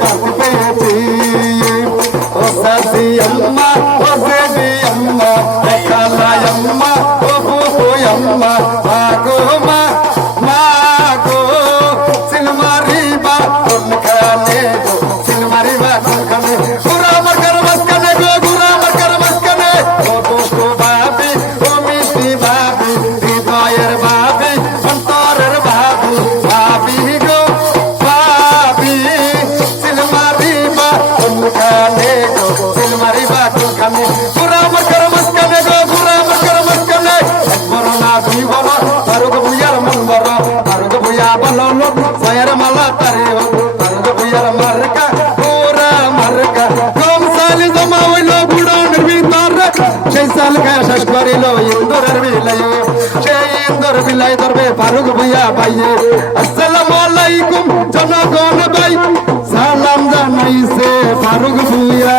পাখি পেয়েছি ও সাসি আম্মা ও বেবি আম্মা ও খালা আম্মা ও ফুফু আম্মা মা গো মা মা গো সিলমারি বা কোনখানে গো সিলমারি বা কোনখানে গুরা আমার ঘর মাঝখানে গো গুরা আমার ঘর মাঝখানে ও দুষ্টু ভাবি ও মিষ্টি ভাবি হৃদয়ের ভাবি অন্তরের ভাবি ভাবি গো ভাবি সিলমারি বা কোনখানে গো সিলমারি বা কোনখানে গুরা আমার ঘর মাঝখানে গো গুরা আমার ঘর মাঝখানে এক বড় না দুই বড় ফারুক ভুইয়ার মন বড় ফারুক ভুইয়া বলো লোক সায়ের মালা তারে ফারুক ভুইয়ার মার্কা পুরা মার্কা কম সালি জমা হইল বুড়ানের ভিতর সেই সাল খায় শেষ করিল ইন্দুরের বিলাই সেই ইন্দুর বিলাই ধরবে ফারুক ভুইয়া ভাইয়ে আসসালামু আলাইকুম জনগণ ভাই সালাম জানাইছে ফারুক ভুইয়া